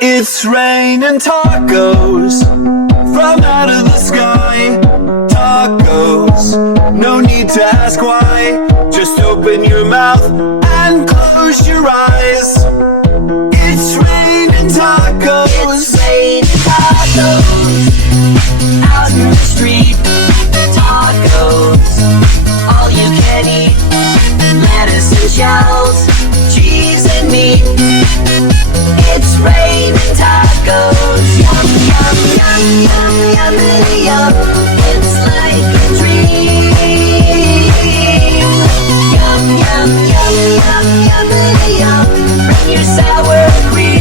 It's raining tacos from out of the sky. Tacos, no need to ask why. Just open your mouth and close your eyes. It's raining tacos. It's raining tacos out in the street. Tacos, all you can eat. Lettuce and shells, cheese and meat. It's raining tacos. Yum, yum, yum, yum, yummity yum. It's like a dream. Yum, yum, yum, yum, yummity yum. Bring your sour cream.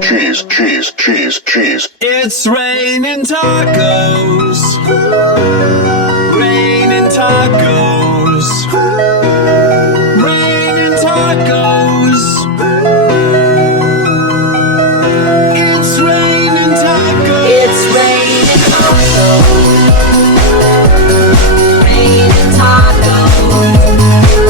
Cheese, cheese, cheese, cheese. It's raining tacos. Raining tacos. Raining tacos. It's raining tacos. It's raining tacos. Raining tacos.